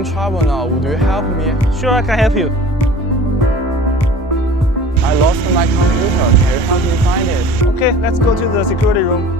in trouble now. Would you help me? Sure, I can help you. I lost my computer. Can you help me find it? Okay, let's go to the security room.